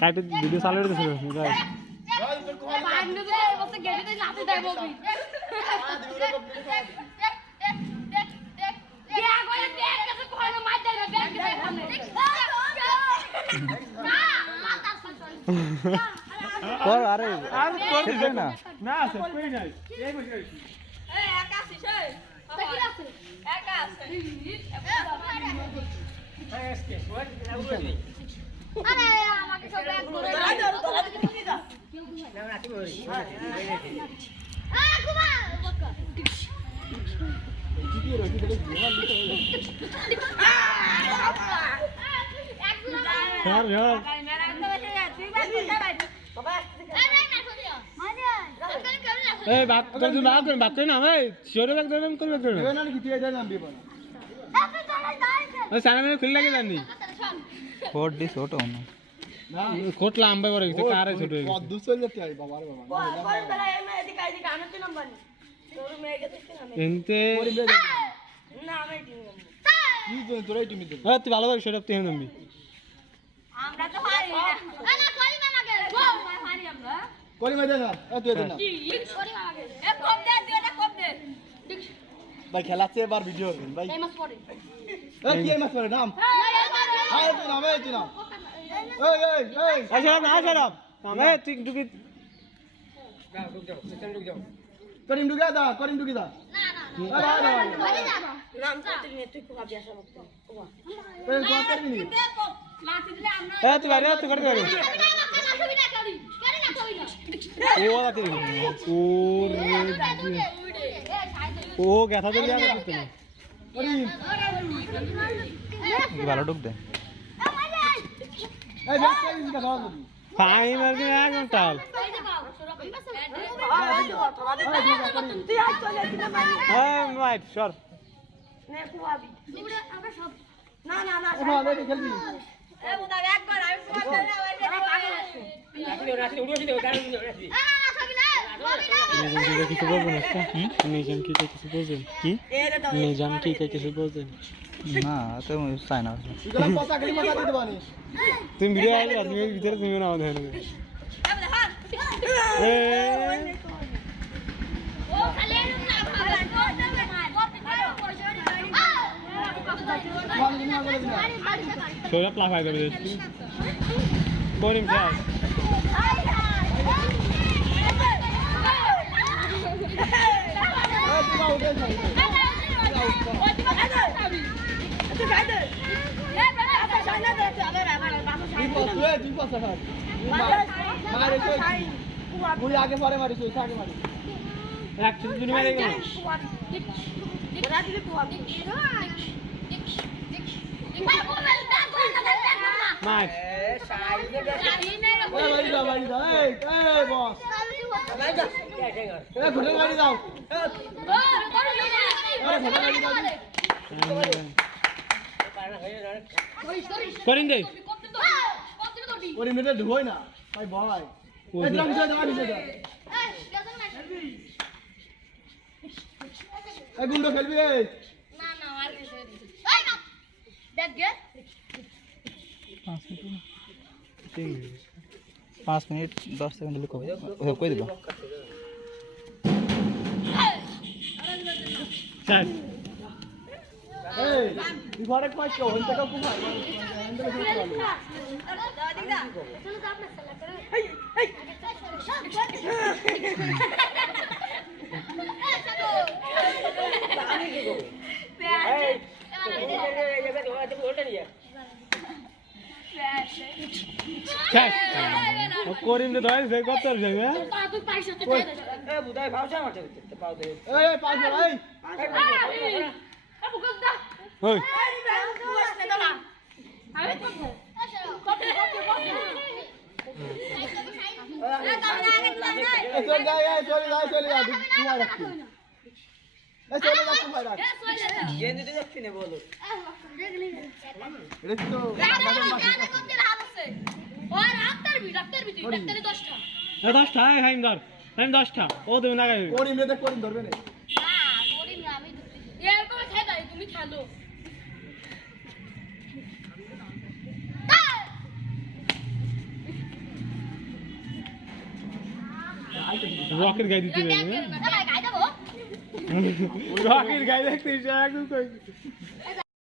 কাইটে ভিডিও চালু করে দিছিল গাইস কর আরে আর কর দিবে না না স্যার কই নাই এই বসে আছি এই একা আছিস এই কি আছে একা আছে আরে আমাকে সব ব্যাগ করে তোরা কি যা না না তুমি ঘুমা বক্কা স্যার স্যার এই বাক তুই বাক করে না ভাই শিওরে বাক দেবেন করবে করবে না কি তুই এটা নাম দিবা না ওই সামনে খুলে লাগে জানি ফোর ডি ছোট না না কোট লম্বা করে গেছে কারে ছোট হয়ে গেছে কত চলে যেতে আই বাবা রে বাবা এনতে কি তো তোরাই তুমি দে তুই ভালোভাবে সেটা তুই নামবি আমরা তো পারি না না করি মামাকে গো পারি আমরা করি মাই দে না তুই দে না কি করি মামাকে এ কম দে তুই এটা কম দে ভাই খেলাচ্ছে এবার ভিডিও করবেন ভাই ফেমাস পড়ে কি মাছ করে নাম আয় তুই নাম এই তুই নাম এই আশরাফ না আশরাফ এই তুই ঢুকি করিম ঢুকে দা করিম ঢুকে দা না না আরে বলি যা নাম করতে নিয়ে তুই খুব আবিয়া সব করিম তো করবি নি লাঠি দিলে আমরা এই তুই বাইরে তুই করতে পারবি ও আতে ও গাথা দিয়ে আমি করতে না করিম ভালো ঢুক দে এই ব্যাগ কই দিস কথা বলবি পানি মারবি একদম টাল হ্যাঁ রাইট সর না না না ও ভালো খেলবি এ বুদা একবার আমি ফোন করে কিছু বলবেন একটা নিজাম কি কিছু বলছেন কি নিজাম কি কিছু বলছেন না তো চাই না এগুলা পচা খালি মাথা দিতে বানি তুমি ভিডিও আইলে তুমি ভিতরে তুমি না আমাদের ও খালি না ভালো সোজা প্লাফাই দেবে করিম স্যার আগে পরে মারিস আগে মারি একশো দিন মেরে গেল মাছ বাড়ি দাও এই বস ঘুরে বাড়ি দাও করিম দে ওর মিনিটে ঢুকোই না ভাই ভয় এই ড্রাম ছেড়ে দাও এই গুন্ডো খেলবি এই না না আর কিছু এই না দেখ গে 5 মিনিট 10 সেকেন্ড হলে কই দিবা স্যার এই তুই ঘরে কই কেউ হইতে কাউ কুমার করিম দে ধরে সে কত যাবে তুই পয়সা তো এই বুদাই ভাবছা মারতে পাও দে এই পাঁচ এই ওই চল যা চলে যা কুমার রাখছি এই চলে যা কুমার রাখ ये নিতে যাচ্ছি না বলো এটা তো और आफ्टर भी तुम डॉक्टर 10টা 10টা টাইম ধর টাইম 10টা ও তুমি না গাইবে করিম রে দেখ করিম ধরবে না না করি না আমি এরকম খেয়ে দাও তুমি খেলো রকের গায়ে দিতে পারি না গাই দেবো রকের গায়ে দেখতে